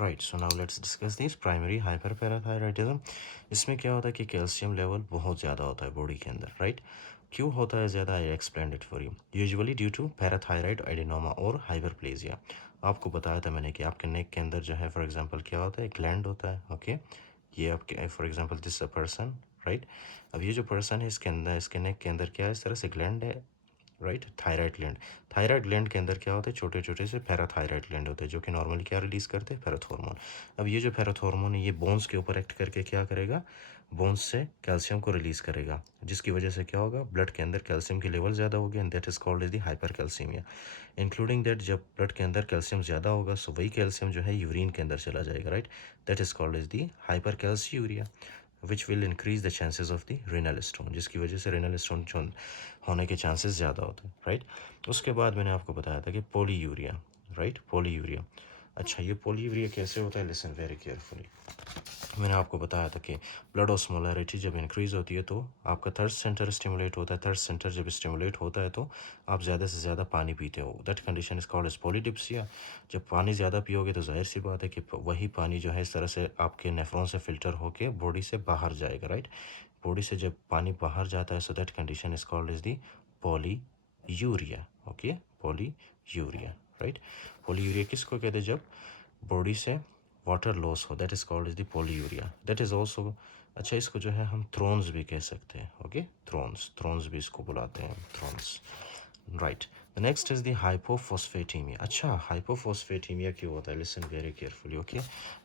Right, so now let's discuss this primary hyperparathyroidism. इसमें क्या होता है कि कैल्शियम लेवल बहुत ज़्यादा होता है बॉडी के अंदर, राइट। क्यों होता है ज़्यादा, I explain it for you. Usually due to parathyroid adenoma और हाइपरप्लेजिया। आपको बताया था मैंने कि आपके नेक के अंदर जो है फॉर एग्जांपल क्या होता है, ग्लैंड होता है, ओके। ये आपके for example this a person, right. अब ये जो पर्सन है इसके अंदर, इसके नेक के अंदर क्या है, इस तरह से ग्लैंड है, right. Thyroid gland, thyroid gland के अंदर क्या होते हैं, छोटे छोटे से पैराथायराइड ग्लैंड होते हैं जो कि नॉर्मली क्या रिलीज करते हैं, पैराथॉर्मोन। अब ये जो पैराथॉर्मोन है ये बोन्स के ऊपर एक्ट करके क्या करेगा, बोन्स से कैल्शियम को रिलीज करेगा, जिसकी वजह से क्या होगा, ब्लड के अंदर कैल्शियम की लेवल ज़्यादा होगी and that is called is the hyper calcaemia. Including that जब ब्लड के अंदर कैल्शियम ज़्यादा होगा सो वही कैल्शियम जो है यूरिन के अंदर चला जाएगा, right. That is called is the hypercalciuria which will increase the chances of the renal stone, जिसकी वजह से रेनल स्टोन होने के चांसेस ज़्यादा होते हैं, राइट। उसके बाद मैंने आपको बताया था कि पोलीयूरिया, राइट, पोलीयूरिया। अच्छा, ये पोलीयूरिया कैसे होता है, लिसन वेरी केयरफुली। मैंने आपको बताया था कि ब्लड ऑस्मोलैरिटी जब इंक्रीज़ होती है तो आपका थर्स्ट सेंटर स्टिमुलेट होता है, थर्स्ट सेंटर जब स्टिमुलेट होता है तो आप ज़्यादा से ज़्यादा पानी पीते हो, that condition is called as polydipsia. जब पानी ज़्यादा पियोगे तो जाहिर सी बात है कि वही पानी जो है इस तरह से आपके नेफ्रॉन से फिल्टर होके बॉडी से बाहर जाएगा, राइट। बॉडी से जब पानी बाहर जाता है so that condition is called is the polyuria, okay, polyuria, right. Polyuria किसको कहते हैं, जब बॉडी से वाटर लॉस हो, that is called is the polyuria, that is also. अच्छा, इसको जो है हम थ्रोन्स भी कह सकते हैं, ओके, थ्रोन्स, थ्रोन्स भी इसको बुलाते हैं, thrones, right. The next is the hypophosphatemia. अच्छा, हाइपोफॉस्फेटीमिया क्यों होता है, listen very carefully, okay.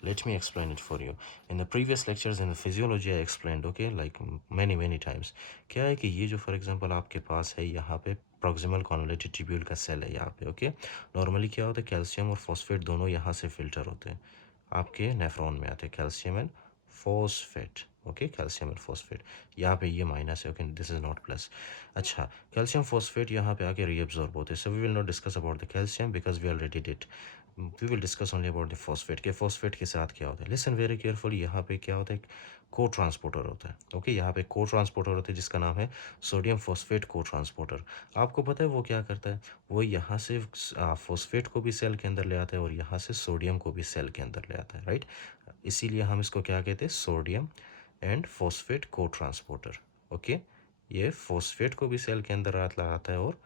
Let me explain it for you. In the previous lectures in the physiology I explained, okay, like many many times. क्या है कि ये जो for example आपके पास है यहाँ पे प्रॉक्सिमल कॉन्वोल्यूटेड ट्यूब्यूल का सेल है यहाँ पे, ओके। नॉर्मली क्या होता है, कैल्शियम और फॉस्फेट दोनों यहाँ से फिल्टर होते हैं, आपके नेफ्रॉन में आते हैं, calcium and phosphate, okay, calcium and phosphate. यहाँ पे ये माइनस है, okay, this is not plus. अच्छा, कैल्शियम फॉस्फेट यहाँ पे आके रीअब्जॉर्ब होते हैं, so we will not discuss about the calcium because we already did. We will discuss only about the phosphate के फॉस्फेट के साथ क्या होता है, लिसन वेरी केयरफुली। यहाँ पे क्या होता है, को ट्रांसपोर्टर होता है, ओके। यहाँ पे को ट्रांसपोर्टर होता है जिसका नाम है सोडियम फॉस्फेट को ट्रांसपोर्टर। आपको पता है वो क्या करता है, वो यहाँ से फॉस्फेट को भी सेल के अंदर ले आता है और यहाँ से सोडियम को भी सेल के अंदर ले आता है, राइट। इसीलिए हम इसको क्या कहते हैं, सोडियम एंड फॉस्फेट को ट्रांसपोर्टर, ओके। ये फॉस्फेट को भी सेल के अंदर लाता है और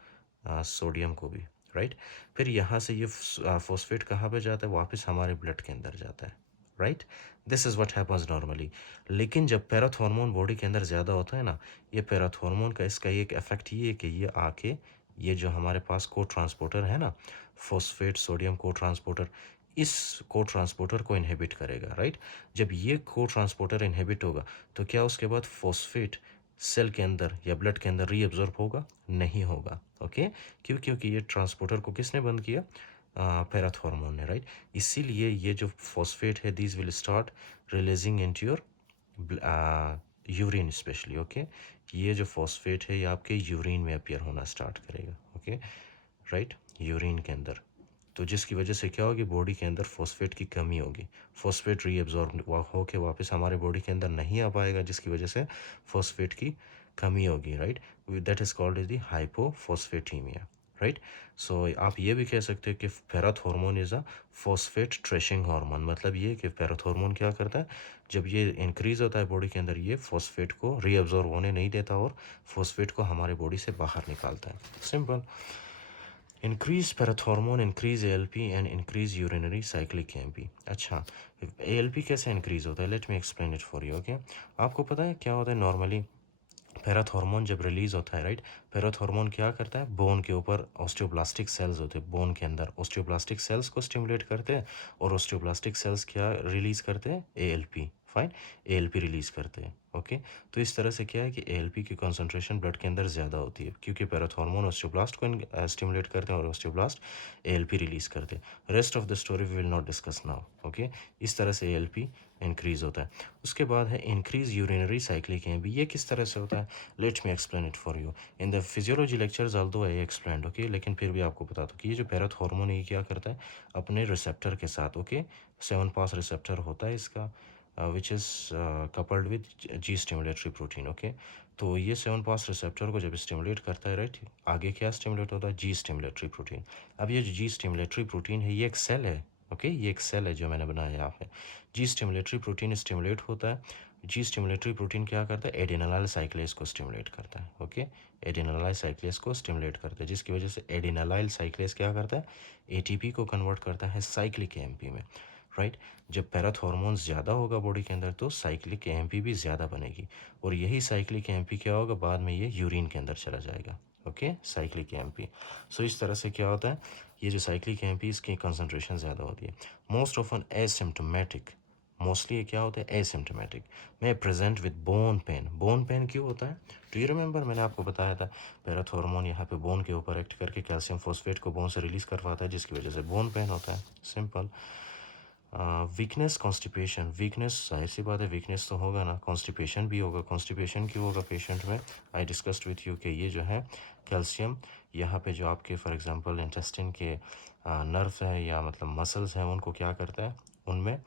सोडियम को भी, राइट। फिर यहाँ से ये फॉस्फेट कहाँ पे जाता है, वापस हमारे ब्लड के अंदर जाता है, right. This is what happens normally. लेकिन जब पैराथॉर्मोन बॉडी के अंदर ज़्यादा होता है ना, ये पैराथॉर्मोन का इसका एक इफेक्ट ये है कि ये आके ये जो हमारे पास को ट्रांसपोर्टर है ना, फॉस्फेट सोडियम को ट्रांसपोर्टर, इस को ट्रांसपोर्टर को इनहिबिट करेगा, राइट। जब ये को ट्रांसपोर्टर इनहिबिट होगा तो क्या उसके बाद फॉस्फेट सेल के अंदर या ब्लड के अंदर रीअब्जॉर्ब होगा, नहीं होगा, ओके। क्यों, क्योंकि ये ट्रांसपोर्टर को किसने बंद किया, पैराथॉर्मोन ने, राइट। इसीलिए ये जो फॉस्फेट है these will start releasing into your urine specially, okay. ये जो फॉस्फेट है ये आपके यूरिन में अपीयर होना स्टार्ट करेगा, ओके, राइट, यूरिन के अंदर। तो जिसकी वजह से क्या होगी, बॉडी के अंदर फॉस्फेट की कमी होगी, फॉस्फेट रीअब्जॉर्ब होके वापस हमारे बॉडी के अंदर नहीं आ पाएगा, जिसकी वजह से फॉस्फेट की कमी होगी, right. That is called is the hypophosphatemia, right. So आप ये भी कह सकते हो कि parathormone is a phosphate trashing hormone. मतलब ये कि पैराथॉर्मोन क्या करता है, जब ये इंक्रीज़ होता है बॉडी के अंदर ये फॉस्फेट को रीअब्जॉर्ब होने नहीं देता और फॉस्फेट को हमारे बॉडी से बाहर निकालता है, simple. Increase parathormone, increase ALP and increase urinary cyclic MP. अच्छा, एएलपी कैसे इंक्रीज होता है, late me explain it for you, okay. आपको पता है क्या होता है, नॉर्मली पैराथॉर्मोन जब रिलीज होता है, राइट, पैराथॉर्मोन क्या करता है, बोन के ऊपर ऑस्टियोब्लास्टिक सेल्स होते हैं, बोन के अंदर ऑस्टियोब्लास्टिक सेल्स को स्टिमुलेट करते हैं और ऑस्टियोब्लास्टिक सेल्स क्या रिलीज करते हैं, एएलपी, फाइन, एएलपी रिलीज करते हैं, ओके। तो इस तरह से क्या है कि एएलपी की कॉन्सेंट्रेशन ब्लड के अंदर ज़्यादा होती है क्योंकि पैराथॉर्मोन ऑस्टियोब्लास्ट को स्टिमुलेट करते हैं और ऑस्टियोब्लास्ट एएलपी रिलीज करते हैं। Rest of the story we will not discuss now, okay. इस तरह से एएलपी इंक्रीज होता है। उसके बाद है इंक्रीज यूरिनरी साइक्लिक एमपी। ये किस तरह से होता है, late me explain it for you in the physiology lectures although I explained, okay. लेकिन फिर भी आपको बता दो कि ये जो पैराथॉर्मोन है ये क्या करता है, अपने रिसेप्टर के साथ, ओके, 7 पास रिसेप्टर होता है इसका, which is coupled with G stimulatory protein, okay. तो ये 7 पास रिसेप्टर को जब स्टिमुलेट करता है, राइट, आगे क्या स्टिमुलेट होता है, जी स्टिमुलेटरी प्रोटीन। अब ये जो जी स्टिमुलेटरी प्रोटीन है ये एक सेल है, ओके ये एक सेल है जो मैंने बनाया यहाँ पे। जी स्टिमुलेटरी प्रोटीन स्टिमुलेट होता है। जी स्टिमुलेटरी प्रोटीन क्या करता है, एडिनलाइल साइक्लेज को स्टिमुलेट करता है। ओके एडिनलाइल साइक्लेज को स्टिमुलेट करता है, जिसकी वजह से एडिनलाइल साइक्लेज क्या करता है, एटीपी को कन्वर्ट करता है साइक्लिक एएमपी में, राइट। जब पैराथ हार्मोन्स ज़्यादा होगा बॉडी के अंदर तो साइक्लिक एएमपी भी ज़्यादा बनेगी, और यही साइक्लिक एएमपी क्या होगा, बाद में ये यूरिन के अंदर चला जाएगा। Okay cyclic AMP. सो इस तरह से क्या होता है, ये जो साइक्लिक एएमपी इसकी कंसनट्रेशन ज़्यादा होती है। मोस्ट ऑफन एसिम्टोमेटिक, मोस्टली ये क्या होता है, एसिम्टोमेटिक में present with bone pen. Bone pen क्यों होता है, डू यू रिमेंबर मैंने आपको बताया था, पैराथ हार्मोन यहाँ पे बोन के ऊपर एक्ट करके कैल्शियम फॉस्फेट को बोन से रिलीज करवाता है, जिसकी वजह से बोन पेन होता है, सिंपल। वीकनेस कॉन्स्टिपेशन, वीकनेस जाहिर सी बात है, वीकनेस तो होगा ना, कॉन्स्टिपेशन भी होगा। कॉन्स्टिपेशन क्यों होगा पेशेंट में, आई डिस्कस्ड विथ यू कि ये जो है कैल्शियम यहाँ पे जो आपके फॉर एग्जांपल इंटेस्टिन के नर्व हैं या मतलब मसल्स हैं, उनको क्या करता है, उनमें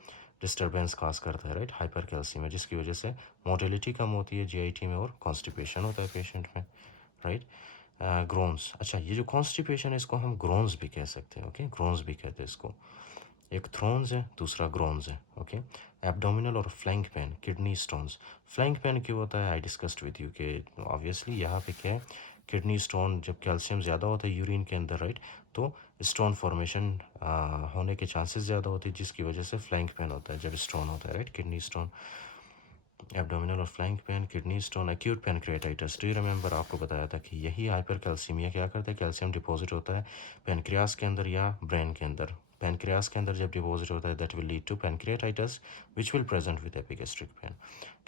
डिस्टर्बेंस काज करता है, राइट, हाइपर कैल्शियम, जिसकी वजह से मोटिलिटी कम होती है जीआईटी में और कॉन्स्टिपेशन होता है पेशेंट में, राइट। ग्रोन्स, अच्छा ये जो कॉन्स्टिपेशन है इसको हम ग्रोन्स भी कह सकते हैं। ओके ग्रोन्स भी कहते हैं इसको, एक थ्रोन्स है दूसरा ग्रोन्स है। ओके एब्डोमिनल और flank pain, kidney stones. Flank pain क्यों होता है, आई डिस्कस्ड विद यू कि ऑब्वियसली यहाँ पे क्या है, किडनी स्टोन जब कैल्शियम ज़्यादा होता है यूरिन के अंदर, राइट, तो स्टोन फॉर्मेशन होने के चांसेस ज़्यादा होते हैं, जिसकी वजह से फ्लैंक पेन होता है जब स्टोन होता है, राइट, किडनी स्टोन। एब्डोमिनल और flank pain, kidney stone, acute pancreatitis, do you remember आपको बताया था कि यही हाइपर कैल्सीमिया क्या करता है, कैल्शियम डिपॉजिट होता है पैनक्रियास के अंदर या ब्रेन के अंदर। पैनक्रियास के अंदर जब डिपॉजिट होता है that will lead to pancreatitis which will present with epigastric pain.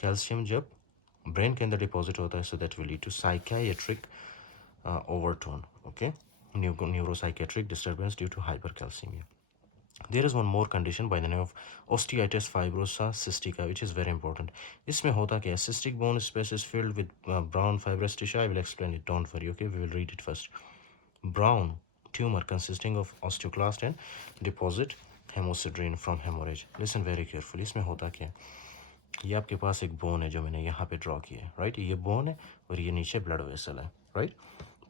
Calcium जब ब्रेन के अंदर डिपॉजिट होता है so that will lead to psychiatric overtone, okay, neuropsychiatric disturbance due to hypercalcaemia. There is one more condition by the name of osteitis fibrosa cystica, which is very important. इसमें होता क्या है, cystic bone space is filled with brown fibrous tissue. I will explain it, don't worry, okay, we will read it first. Brown tumor consisting of osteoclast and deposit hemocidrine from hemorrhage. Listen very carefully, इसमें होता क्या है, ये आपके पास एक bone है जो मैंने यहाँ पे ड्रॉ किया है, राइट, ये बोन है और ये नीचे ब्लड वेसल है, राइट।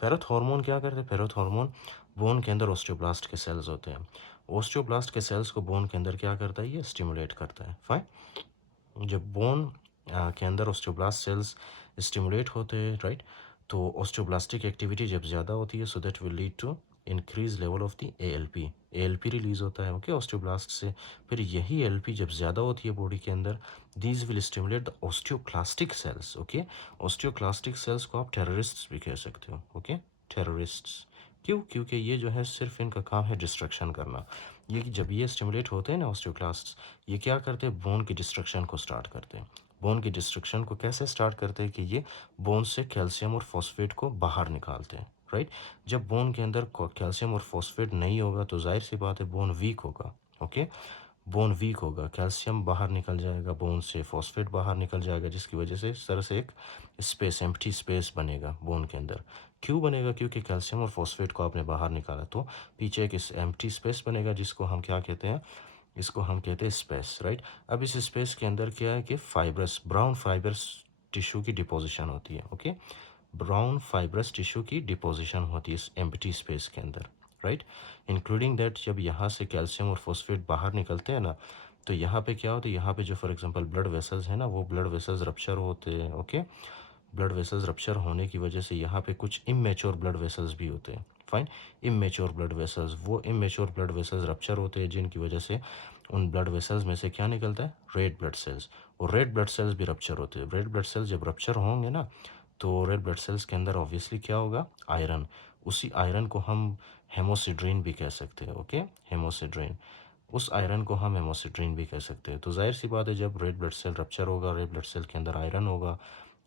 पैराथ हार्मोन क्या करते हैं, पैराथ हार्मोन बोन के अंदर ऑस्टियोब्लास्ट के सेल्स होते हैं, ऑस्टियोब्लास्ट के सेल्स को बोन के अंदर क्या करता है, ये स्टिमुलेट करता है, फाइन। जब बोन के अंदर ऑस्टियोब्लास्ट सेल्स स्टिमुलेट होते हैं, राइट, तो ऑस्टियोब्लास्टिक एक्टिविटी जब ज़्यादा होती है so that will lead to increase level of the ALP release होता है, ओके, ऑस्टियोब्लास्ट से। फिर यही एएलपी जब ज़्यादा होती है बॉडी के अंदर, these will stimulate the osteoclastic cells, okay. Osteoclastic cells को आप टेररिस्ट्स भी कह सकते हो, ओके, टेररिस्ट्स। क्यों, क्योंकि ये जो है सिर्फ इनका काम है डिस्ट्रक्शन करना। ये जब ये स्टिमुलेट होते हैं ना ऑस्टियोक्लास्ट्स, ये क्या करते हैं, बोन की डिस्ट्रक्शन को स्टार्ट करते हैं। बोन की डिस्ट्रक्शन को कैसे स्टार्ट करते हैं कि ये बोन से कैल्शियम और फॉस्फेट को बाहर निकालते हैं, राइट। जब बोन के अंदर कैल्शियम और फॉस्फेट नहीं होगा तो जाहिर सी बात है बोन वीक होगा, ओके, बोन वीक होगा, कैल्शियम बाहर निकल जाएगा बोन से, फॉस्फेट बाहर निकल जाएगा, जिसकी वजह से इस तरह से एक स्पेस, एम्प्टी स्पेस बनेगा बोन के अंदर। क्यों बनेगा, क्योंकि कैल्शियम और फॉस्फेट को आपने बाहर निकाला तो पीछे एक एम्प्टी स्पेस बनेगा, जिसको हम क्या कहते हैं, इसको हम कहते हैं स्पेस, राइट। अब इस स्पेस के अंदर क्या है कि फाइब्रस, ब्राउन फाइब्रस टिश्यू की डिपोजिशन होती है, ओके, ब्राउन फाइब्रस टिश्यू की डिपोजिशन होती है इस एम्प्टी स्पेस के अंदर, राइट। इंक्लूडिंग दैट जब यहाँ से कैल्शियम और फॉस्फेट बाहर निकलते हैं ना, तो यहाँ पे क्या होता है, यहाँ पे जो फॉर एग्जांपल ब्लड वेसल्स है ना, वो ब्लड वेसल्स रप्चर होते हैं, ओके। ब्लड वेसल्स रप्चर होने की वजह से यहाँ पे कुछ इमेच्योर ब्लड वेसल्स भी होते हैं, फाइन। इमेच्योर ब्लड वेसल्स, वो इमेच्योर ब्लड वेसल्स रप्चर होते हैं जिनकी वजह से उन ब्लड वेसल्स में से क्या निकलता है, रेड ब्लड सेल्स, और रेड ब्लड सेल्स भी रप्चर होते हैं। रेड ब्लड सेल्स जब रप्चर होंगे ना, तो रेड ब्लड सेल्स के अंदर ऑब्वियसली क्या होगा, आयरन, उसी आयरन को हम हेमोसिड्रीन भी कह सकते हैं, ओके, हेमोसिड्रीन, उस आयरन को हम हेमोसिड्रीन भी कह सकते हैं। तो जाहिर सी बात है जब रेड ब्लड सेल रप्चर होगा, रेड ब्लड सेल के अंदर आयरन होगा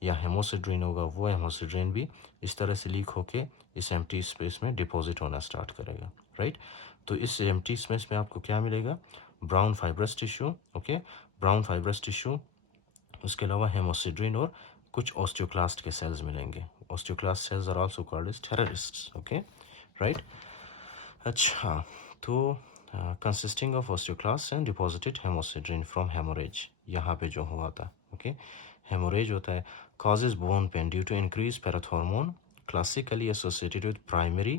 या हेमोसिड्रीन होगा, वो हेमोसिड्रीन भी इस तरह से लीक होके इस एम्प्टी स्पेस में डिपॉजिट होना स्टार्ट करेगा, राइट। तो इस एम्प्टी स्पेस में आपको क्या मिलेगा, brown fibrous tissue, okay, brown fibrous tissue, उसके अलावा हेमोसिड्रीन और कुछ ऑस्टियोक्लास्ट के सेल्स मिलेंगे। Osteoclast cells are also called as terrorists, okay, right. अच्छा, तो consisting of osteoclast and deposited haemosiderin from haemorrhage, यहाँ पे जो हुआ था, ओके, हेमोरेज होता है, causes bone pain due to increased parathormone, classically associated with primary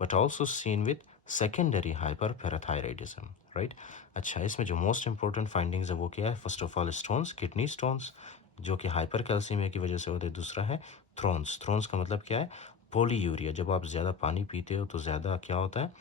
but also seen with secondary hyperparathyroidism, right. अच्छा, इसमें जो मोस्ट इंपॉर्टेंट फाइंडिंग्स है वो क्या है? First of all stones, kidney stones, जो कि हाइपर कैल्सीमिया की वजह से होते हैं। दूसरा है थ्रोन्स। थ्रोन्स का मतलब क्या है? पोलीयूरिया। जब आप ज़्यादा पानी पीते हो तो ज़्यादा क्या होता है,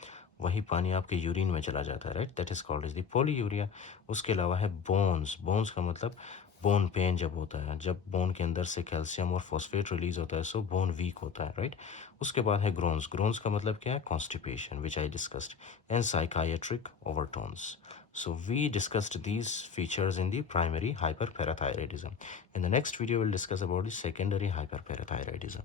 वही पानी आपके यूरिन में चला जाता है, right, that is called is the polyuria. उसके अलावा है बोन्स। बोन्स का मतलब बोन पेन जब होता है, जब बोन के अंदर से कैल्शियम और फॉस्फेट रिलीज होता है, सो बोन वीक होता है, राइट। उसके बाद है ग्रोन्स। ग्रोन्स का मतलब क्या है? Constipation, which I discussed, and psychiatric overtones. So we discussed these features in the primary hyperparathyroidism. In the next video, we'll discuss about the secondary hyperparathyroidism.